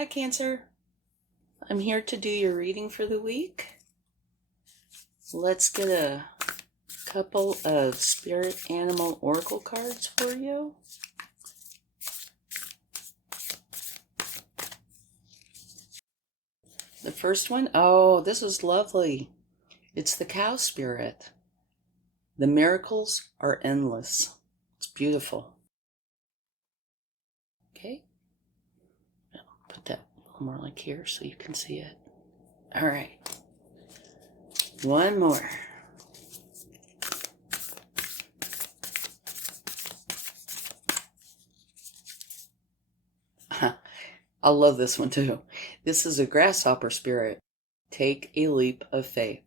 Hi, Cancer. I'm here to do your reading for the week. Let's get a couple of spirit animal oracle cards for you. The first one, oh, this is lovely. It's the cow spirit. The miracles are endless. It's beautiful. Okay. I'll put that a little more like here so you can see it. All right. One more. I love this one too. This is a grasshopper spirit. Take a leap of faith.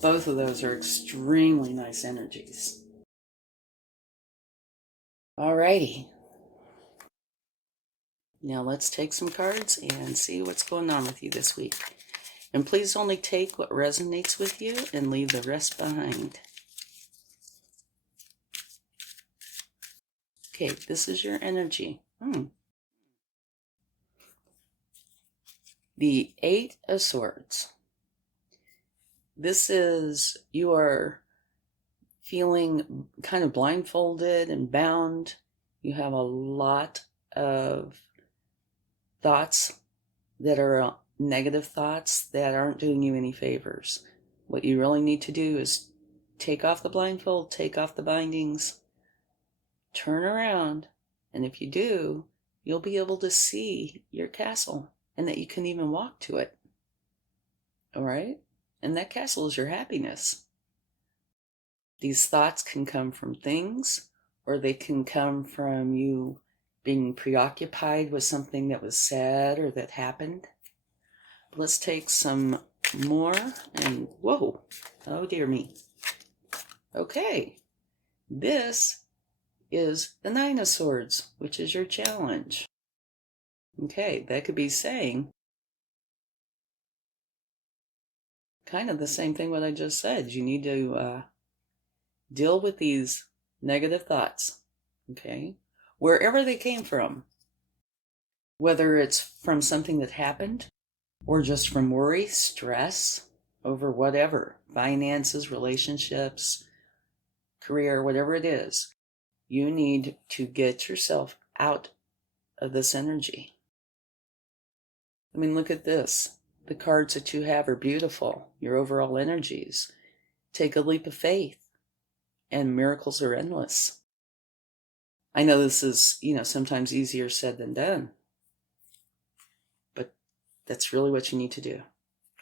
Both of those are extremely nice energies. Alrighty. Now let's take some cards and see what's going on with you this week. And please only take what resonates with you and leave the rest behind. Okay, this is your energy. The Eight of Swords. This is, you are feeling kind of blindfolded and bound. You have a lot of thoughts that are negative thoughts that aren't doing you any favors. What you really need to do is take off the blindfold, take off the bindings, turn around, and if you do, you'll be able to see your castle and that you can even walk to it. All right? And that castle is your happiness. These thoughts can come from things, or they can come from you being preoccupied with something that was said or that happened. Let's take some more and whoa, oh dear me. Okay, this is the Nine of Swords, which is your challenge. Okay, that could be saying kind of the same thing what I just said. You need to deal with these negative thoughts, okay, wherever they came from, whether it's from something that happened or just from worry, stress over whatever, finances, relationships, career, whatever it is. You need to get yourself out of this energy. I mean, look at this. The cards that you have are beautiful. Your overall energies. Take a leap of faith, and miracles are endless. I know this is, sometimes easier said than done, but that's really what you need to do.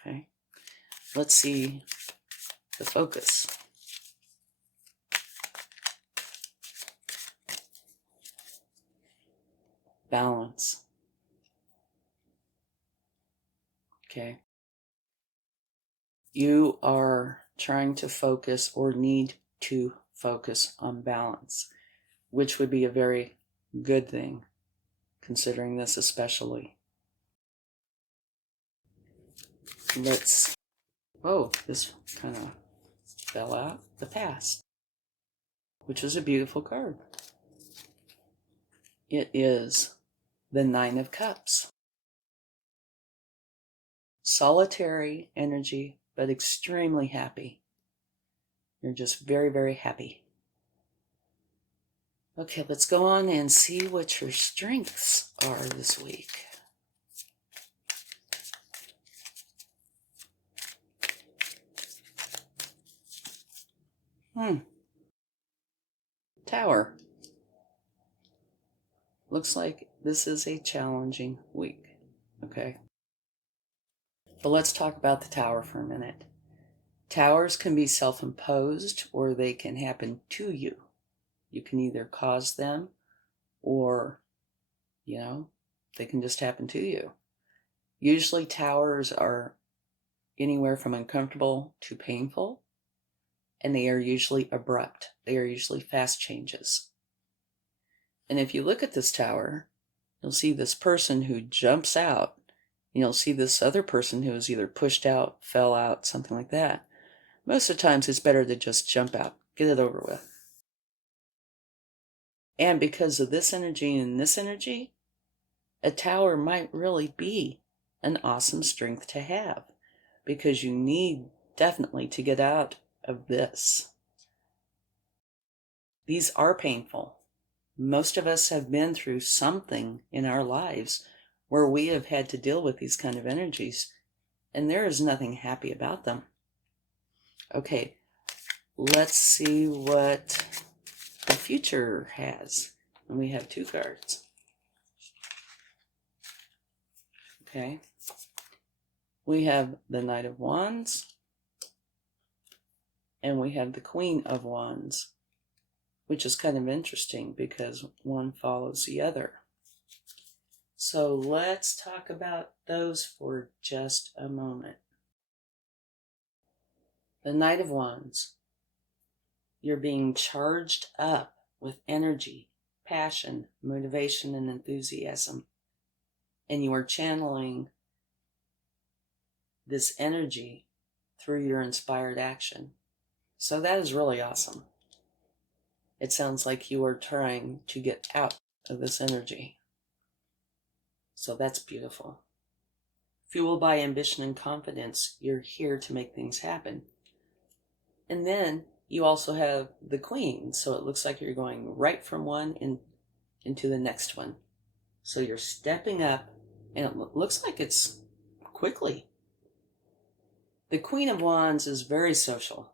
Okay. Let's see the focus. Balance. Okay. You are trying to focus or need to focus on balance, which would be a very good thing, considering this especially. This kind of fell out. The Past, which is a beautiful card. It is the Nine of Cups. Solitary energy, but extremely happy. You're just very, very happy. Okay, let's go on and see what your strengths are this week. Tower. Looks like this is a challenging week. Okay. But let's talk about the Tower for a minute. Towers can be self-imposed or they can happen to you. You can either cause them or, they can just happen to you. Usually towers are anywhere from uncomfortable to painful, and they are usually abrupt. They are usually fast changes. And if you look at this tower, you'll see this person who jumps out. And you'll see this other person who is either pushed out, fell out, something like that. Most of the times it's better to just jump out, get it over with. And because of this energy and this energy, a tower might really be an awesome strength to have, because you need definitely to get out of this. These are painful. Most of us have been through something in our lives where we have had to deal with these kind of energies, and there is nothing happy about them. Okay, let's see what the future has. And we have 2 cards. Okay. We have the Knight of Wands, and we have the Queen of Wands, which is kind of interesting because one follows the other. So let's talk about those for just a moment. The Knight of Wands. You're being charged up with energy, passion, motivation, and enthusiasm. And you are channeling this energy through your inspired action. So that is really awesome. It sounds like you are trying to get out of this energy. So that's beautiful. Fueled by ambition and confidence, you're here to make things happen. And then you also have the Queen, so it looks like you're going right from one into the next one. So you're stepping up, and it looks like it's quickly. The Queen of Wands is very social.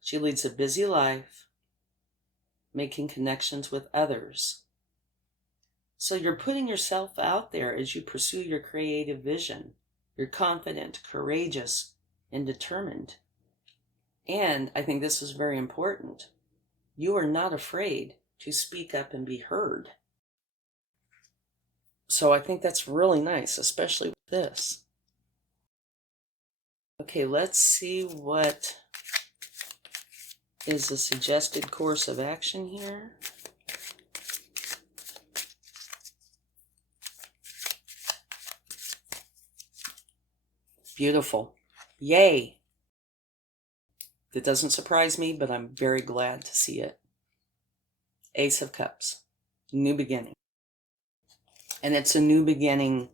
She leads a busy life, making connections with others. So you're putting yourself out there as you pursue your creative vision. You're confident, courageous, and determined. And I think this is very important. You are not afraid to speak up and be heard. So I think that's really nice, especially with this. Okay, let's see what is the suggested course of action here. Beautiful. Yay! That doesn't surprise me, but I'm very glad to see it. Ace of Cups. New beginning. And it's a new beginning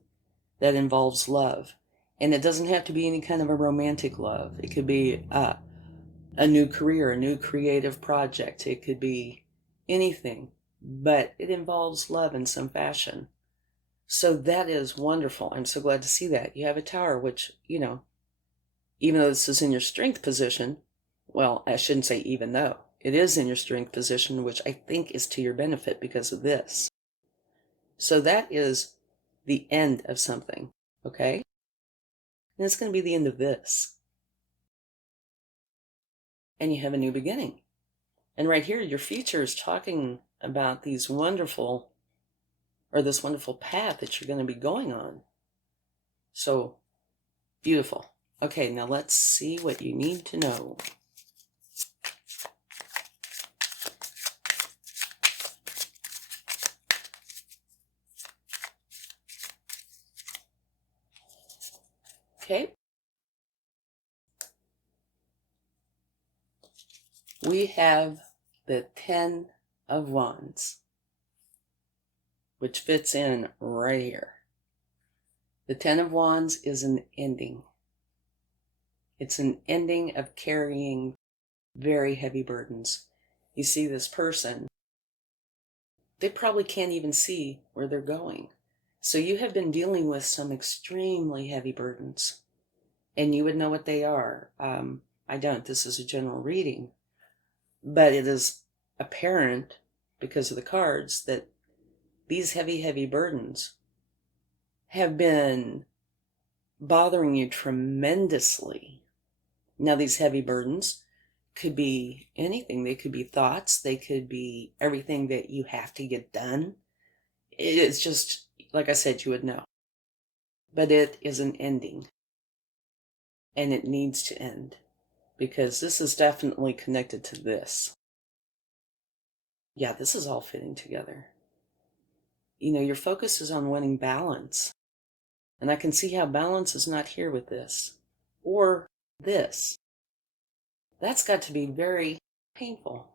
that involves love. And it doesn't have to be any kind of a romantic love. It could be a new career, a new creative project. It could be anything. But it involves love in some fashion. So that is wonderful. I'm so glad to see that. You have a tower, which, even though this is in your strength position, well, I shouldn't say even though. It is in your strength position, which I think is to your benefit because of this. So that is the end of something, okay? And it's going to be the end of this. And you have a new beginning. And right here, your future is talking about this wonderful path that you're going to be going on. So, beautiful. Okay, now let's see what you need to know. Okay. We have the 10 of Wands, which fits in right here. The 10 of Wands is an ending. It's an ending of carrying very heavy burdens. You see this person, they probably can't even see where they're going. So you have been dealing with some extremely heavy burdens, and you would know what they are. I don't. This is a general reading. But it is apparent, because of the cards, that these heavy, heavy burdens have been bothering you tremendously. Now, these heavy burdens could be anything. They could be thoughts. They could be everything that you have to get done. It's just, like I said, you would know. But it is an ending. And it needs to end. Because this is definitely connected to this. Yeah, this is all fitting together. Your focus is on winning balance. And I can see how balance is not here with this. Or this. That's got to be very painful.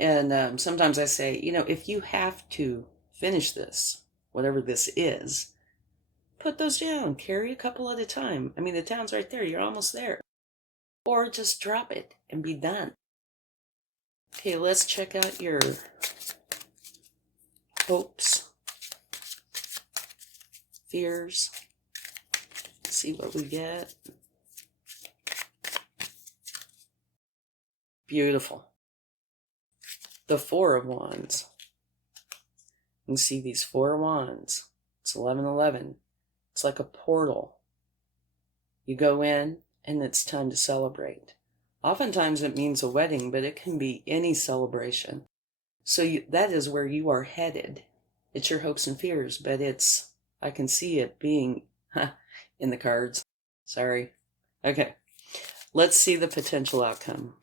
And sometimes I say, if you have to finish this, whatever this is, put those down, carry a couple at a time. I mean, the town's right there. You're almost there. Or just drop it and be done. Okay, let's check out your hopes, fears. See what we get. Beautiful. The Four of Wands. You can see these Four of Wands. It's 11:11. It's like a portal. You go in and it's time to celebrate. Oftentimes it means a wedding, but it can be any celebration. So that is where you are headed. It's your hopes and fears, but I can see it being in the cards. Sorry. Okay. Let's see the potential outcome.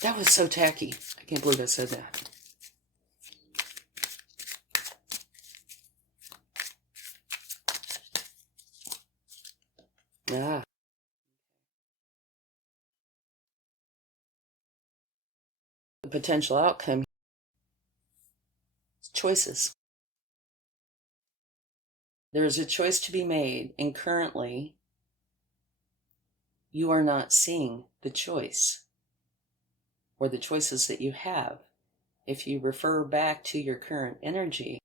That was so tacky. I can't believe I said that. Ah. The potential outcome is choices. There is a choice to be made, and currently you are not seeing the choice or the choices that you have. If you refer back to your current energy,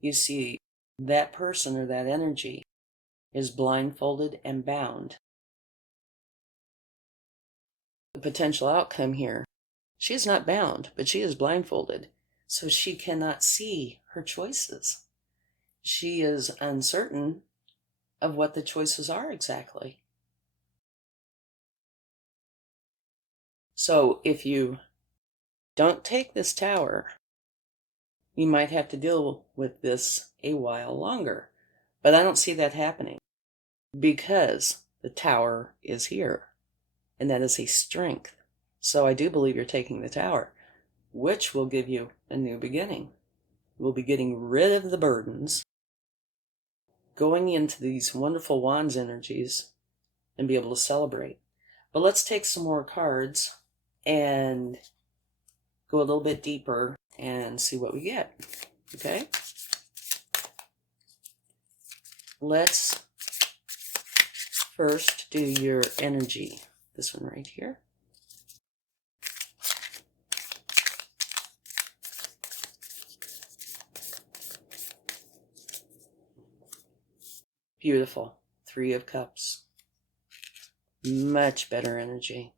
you see that person or that energy is blindfolded and bound. The potential outcome here, she is not bound, but she is blindfolded, so she cannot see her choices. She is uncertain of what the choices are exactly. So if you don't take this tower, you might have to deal with this a while longer. But I don't see that happening because the tower is here, and that is a strength. So I do believe you're taking the tower, which will give you a new beginning. We'll be getting rid of the burdens, going into these wonderful wands energies, and be able to celebrate. But let's take some more cards and go a little bit deeper and see what we get. Okay? Let's first do your energy. This one right here. Beautiful. Three of Cups. Much better energy.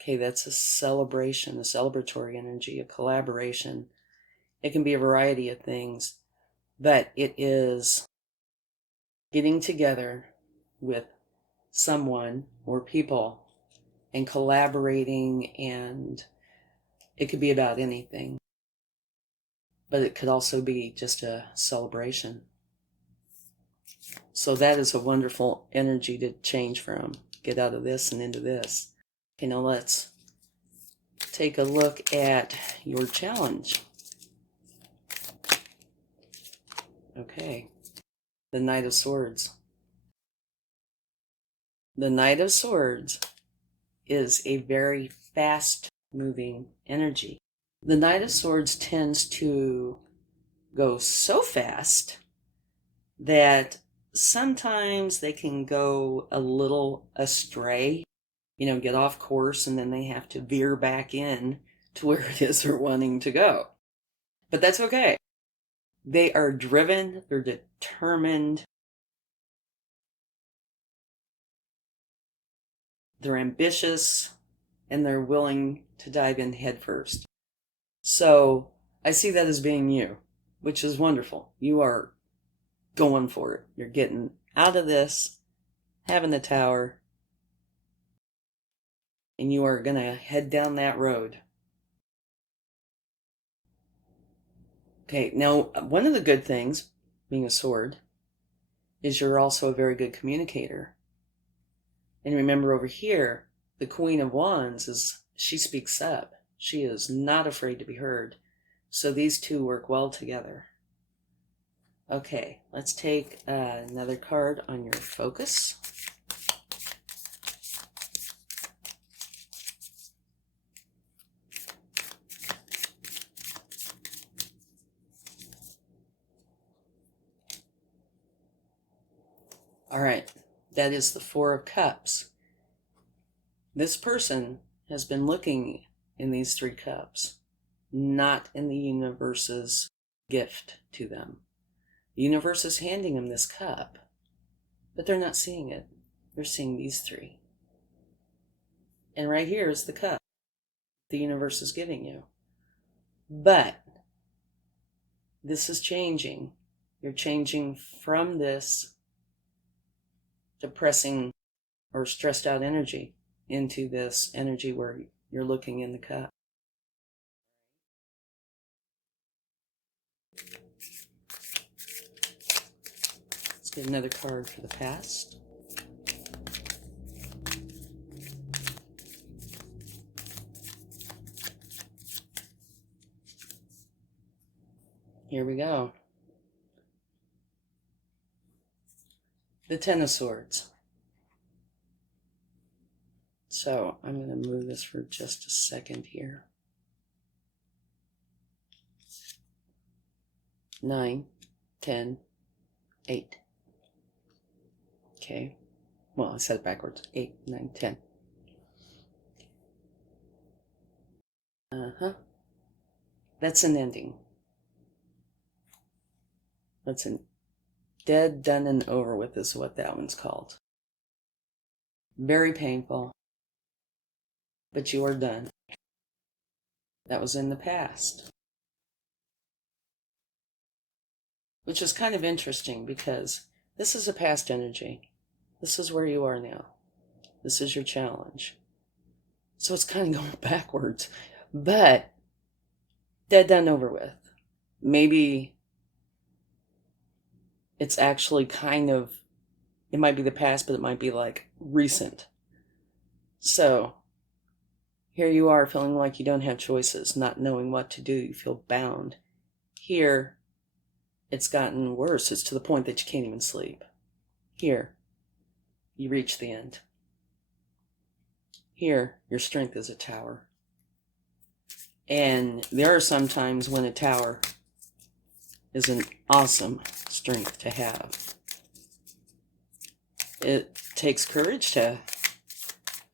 Okay, that's a celebration, a celebratory energy, a collaboration. It can be a variety of things, but it is getting together with someone or people and collaborating, and it could be about anything, but it could also be just a celebration. So that is a wonderful energy to change from. Get out of this and into this. Okay, now let's take a look at your challenge. Okay, the Knight of Swords. The Knight of Swords is a very fast-moving energy. The Knight of Swords tends to go so fast that sometimes they can go a little astray, get off course, and then they have to veer back in to where it is they're wanting to go. But that's okay. They are driven, they're determined, they're ambitious, and they're willing to dive in head first. So I see that as being you, which is wonderful. You are going for it. You're getting out of this, having the tower, and you are going to head down that road. Okay, now one of the good things, being a sword, is you're also a very good communicator. And remember over here, the Queen of Wands she speaks up. She is not afraid to be heard. So these two work well together. Okay, let's take another card on your focus. All right, that is the Four of Cups. This person has been looking in these 3 cups, not in the universe's gift to them. The universe is handing them this cup, but they're not seeing it. They're seeing these 3. And right here is the cup the universe is giving you. But this is changing. You're changing from this depressing or stressed out energy into this energy where you're looking in the cup. Let's get another card for the past. Here we go. The Ten of Swords. So I'm going to move this for just a second here. 9, 10, 8. Okay. Well, I said it backwards. 8, 9, 10. That's an ending. That's an dead, done, and over with is what that one's called. Very painful, but you are done. That was in the past. Which is kind of interesting because this is a past energy. This is where you are now. This is your challenge. So it's kind of going backwards, but dead, done, over with. Maybe it's actually kind of, it might be the past, but it might be like recent. So here you are feeling like you don't have choices, not knowing what to do. You feel bound. Here, it's gotten worse. It's to the point that you can't even sleep. Here, you reach the end. Here, your strength is a tower. And there are some times when a tower is an awesome strength to have. It takes courage to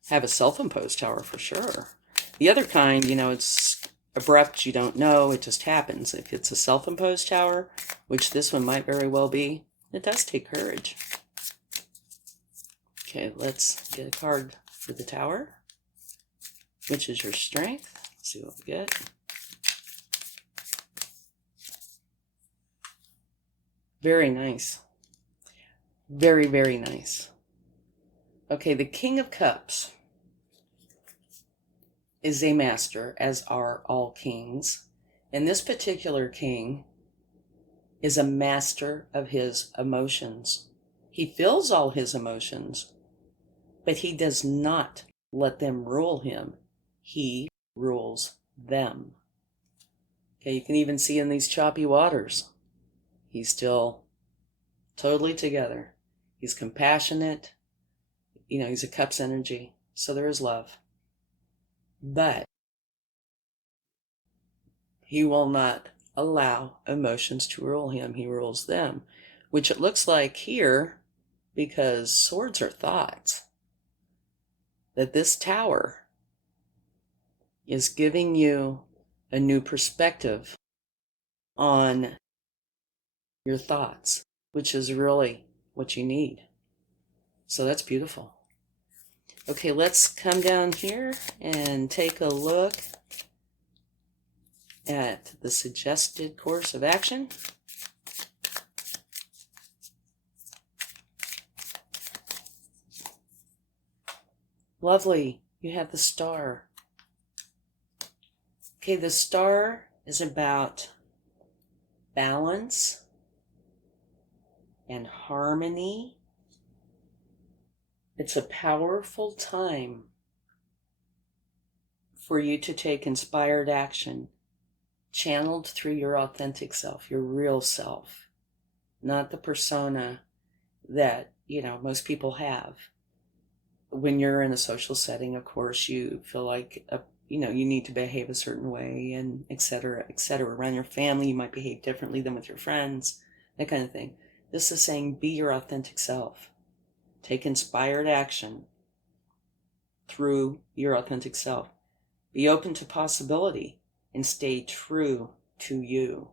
have a self-imposed tower for sure. The other kind, it's abrupt, you don't know, it just happens. If it's a self-imposed tower, which this one might very well be, it does take courage. Okay, let's get a card for the tower, which is your strength. Let's see what we get. Very nice. Very, very nice. Okay, the King of Cups is a master, as are all kings. And this particular king is a master of his emotions. He feels all his emotions, but he does not let them rule him. He rules them. Okay, you can even see in these choppy waters, he's still totally together. He's compassionate. He's a Cups energy. So there is love. But he will not allow emotions to rule him. He rules them, which it looks like here, because swords are thoughts, that this tower is giving you a new perspective on your thoughts, which is really what you need. So that's beautiful. Okay, let's come down here and take a look at the suggested course of action. Lovely. You have the star. Okay, the star is about balance and harmony. It's a powerful time for you to take inspired action, channeled through your authentic self, your real self, not the persona that, most people have. When you're in a social setting, of course, you feel like, you need to behave a certain way, and et cetera, et cetera. Around your family, you might behave differently than with your friends, that kind of thing. This is saying, be your authentic self. Take inspired action through your authentic self. Be open to possibility and stay true to you.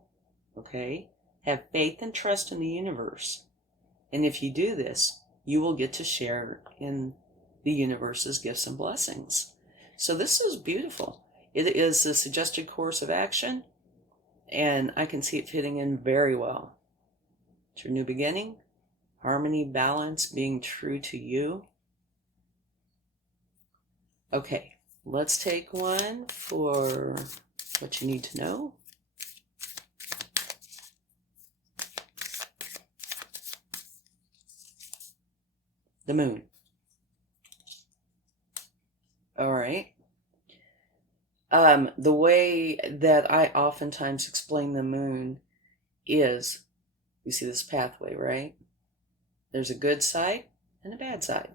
Okay? Have faith and trust in the universe. And if you do this, you will get to share in the universe's gifts and blessings. So this is beautiful. It is a suggested course of action, and I can see it fitting in very well. It's your new beginning, harmony, balance, being true to you. Okay, let's take one for what you need to know. The moon. All right. The way that I oftentimes explain the moon is, you see this pathway, right? There's a good side and a bad side.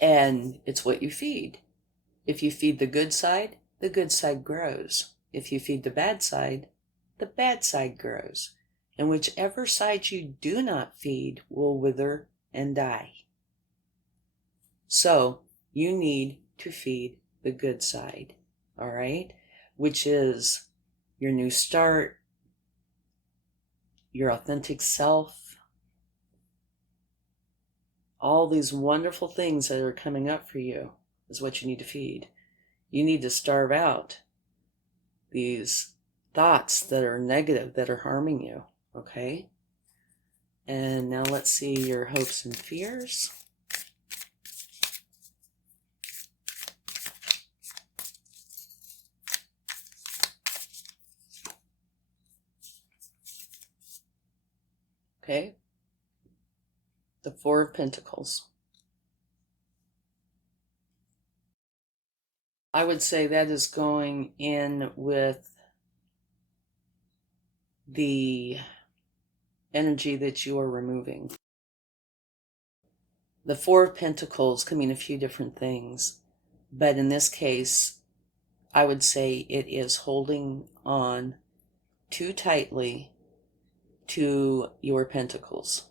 And it's what you feed. If you feed the good side grows. If you feed the bad side grows. And whichever side you do not feed will wither and die. So you need to feed the good side, all right? Which is your new start, your authentic self, all these wonderful things that are coming up for you is what you need to feed. You need to starve out these thoughts that are negative, that are harming you, okay? And now let's see your hopes and fears. Okay. The Four of Pentacles. I would say that is going in with the energy that you are removing. The Four of Pentacles can mean a few different things, but in this case, I would say it is holding on too tightly to your pentacles,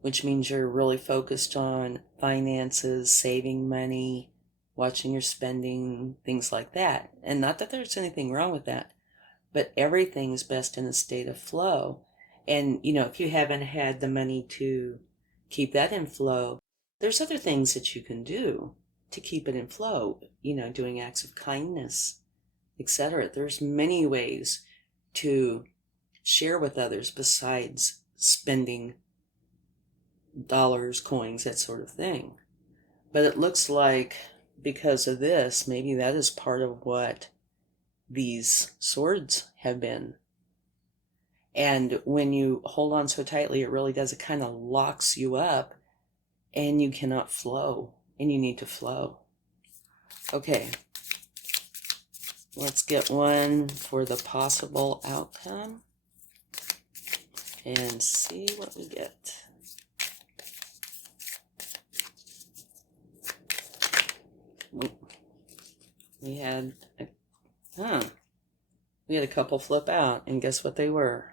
which means you're really focused on finances, saving money, watching your spending, things like that. And not that there's anything wrong with that, but everything's best in a state of flow. And, if you haven't had the money to keep that in flow, there's other things that you can do to keep it in flow, doing acts of kindness, etc. There's many ways to share with others besides spending dollars, coins, that sort of thing. But it looks like because of this, maybe that is part of what these swords have been. And when you hold on so tightly, it really does, it kind of locks you up and you cannot flow, and you need to flow. Okay, let's get one for the possible outcome and see what we get. We had a couple flip out, and guess what they were?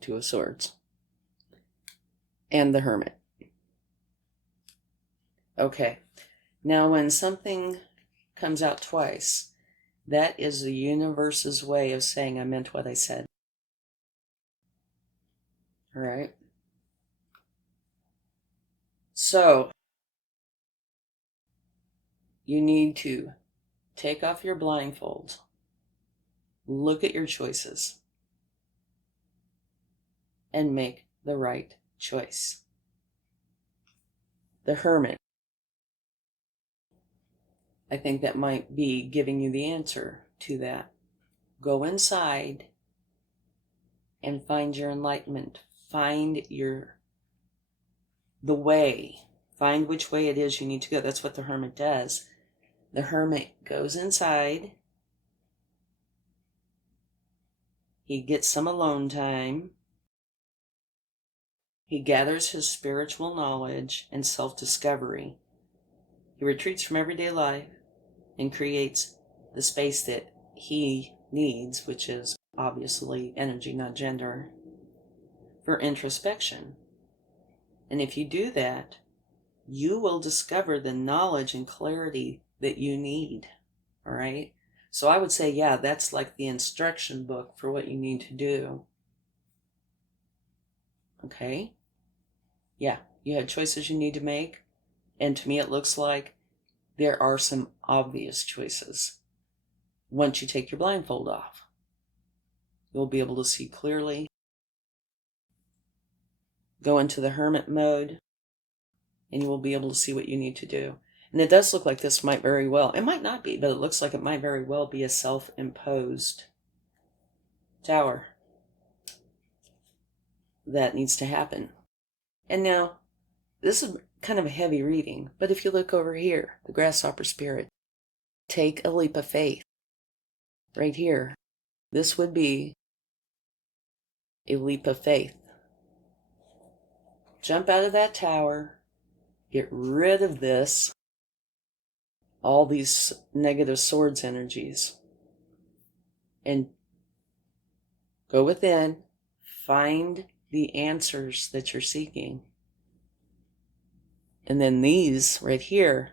Two of Swords and the Hermit. Okay, now when something comes out twice, that is the universe's way of saying I meant what I said. All right. So you need to take off your blindfold, look at your choices, and make the right choice. The Hermit. I think that might be giving you the answer to that. Go inside and find your enlightenment. Find the way. Find which way it is you need to go. That's what the Hermit does. The Hermit goes inside. He gets some alone time. He gathers his spiritual knowledge and self-discovery. He retreats from everyday life and creates the space that he needs, which is obviously energy, not gender, for introspection. And if you do that, you will discover the knowledge and clarity that you need. All right. So I would say, yeah, that's like the instruction book for what you need to do. Okay. Yeah, you have choices you need to make. And to me, it looks like there are some obvious choices. Once you take your blindfold off, you'll be able to see clearly. Go into the hermit mode, and you will be able to see what you need to do. And it does look like this might very well, it might not be, but it looks like it might very well be a self-imposed tower that needs to happen. And now, this is kind of a heavy reading, but if you look over here, the grasshopper spirit, take a leap of faith. Right here, this would be a leap of faith. Jump out of that tower, get rid of this, all these negative swords energies, and go within, find the answers that you're seeking. And then these right here,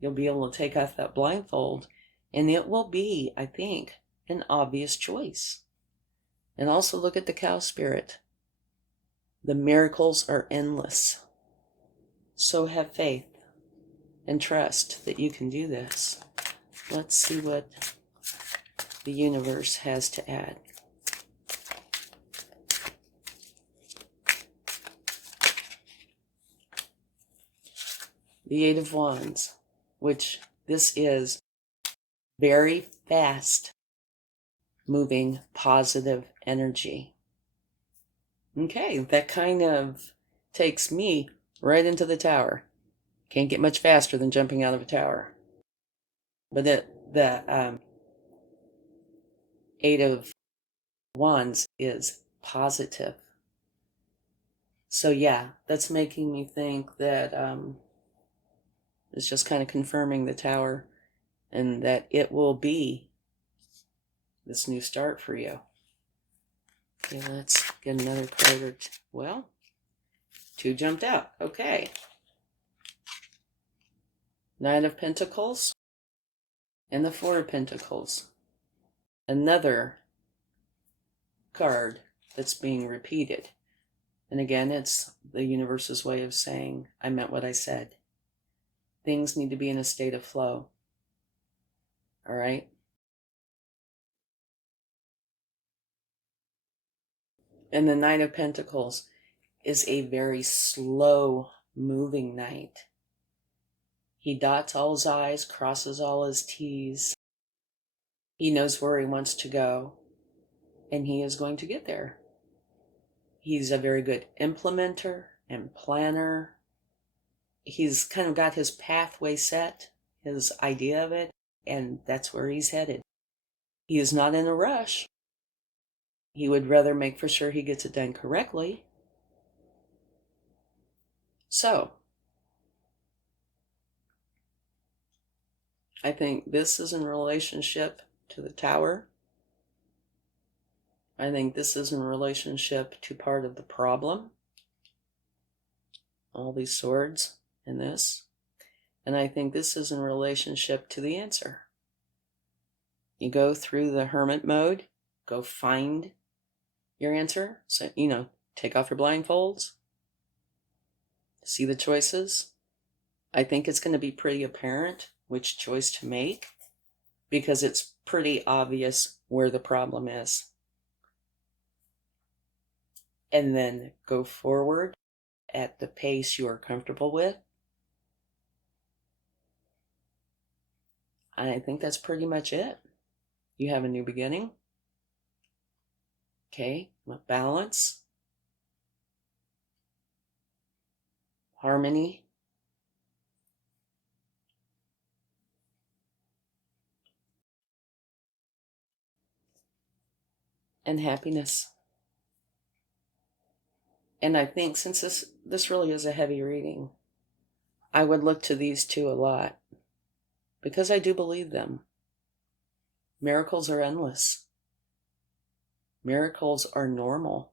you'll be able to take off that blindfold, and it will be, I think, an obvious choice. And also look at the cow spirit. The miracles are endless. So have faith and trust that you can do this. Let's see what the universe has to add. The Eight of Wands, which this is very fast moving positive energy. Okay, that kind of takes me right into the tower. Can't get much faster than jumping out of a tower. But the Eight of Wands is positive. So yeah, that's making me think that it's just kind of confirming the tower and that it will be this new start for you. Okay, let's get another card or two. Well, two jumped out. Okay. Nine of Pentacles and the Four of Pentacles. Another card that's being repeated. And again, it's the universe's way of saying, I meant what I said. Things need to be in a state of flow. All right? And the Nine of Pentacles is a very slow moving knight. He dots all his I's, crosses all his T's. He knows where he wants to go, and he is going to get there. He's a very good implementer and planner. He's kind of got his pathway set, his idea of it, and that's where he's headed. He is not in a rush. He would rather make for sure he gets it done correctly. So, I think this is in relationship to the tower. I think this is in relationship to part of the problem. All these swords and this. And I think this is in relationship to the answer. You go through the hermit mode, go find your answer. So, take off your blindfolds, see the choices. I think it's going to be pretty apparent which choice to make because it's pretty obvious where the problem is. And then go forward at the pace you are comfortable with. I think that's pretty much it. You have a new beginning. Okay, balance, harmony, and happiness. And I think since this really is a heavy reading, I would look to these two a lot because I do believe them. Miracles are endless. Miracles are normal.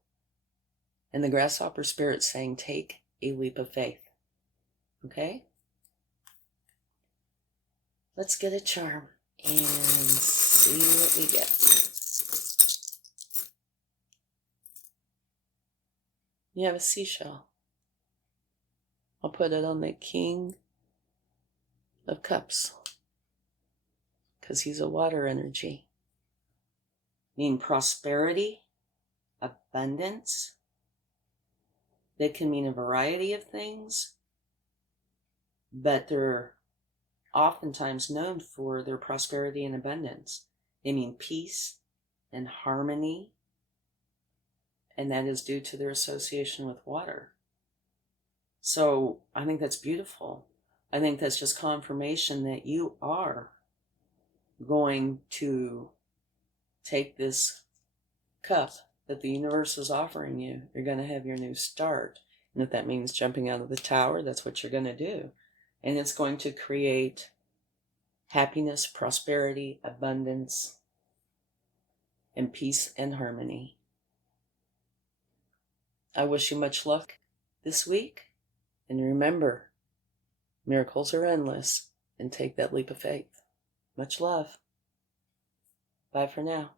And the grasshopper spirit saying, take a leap of faith. Okay? Let's get a charm and see what we get. You have a seashell. I'll put it on the King of Cups because he's a water energy. Meaning prosperity, abundance. They can mean a variety of things, but they're oftentimes known for their prosperity and abundance. They mean peace and harmony, and that is due to their association with water. So I think that's beautiful. I think that's just confirmation that you are going to take this cup that the universe is offering you. You're going to have your new start. And if that means jumping out of the tower, that's what you're going to do. And it's going to create happiness, prosperity, abundance, and peace and harmony. I wish you much luck this week. And remember, miracles are endless, and take that leap of faith. Much love. Bye for now.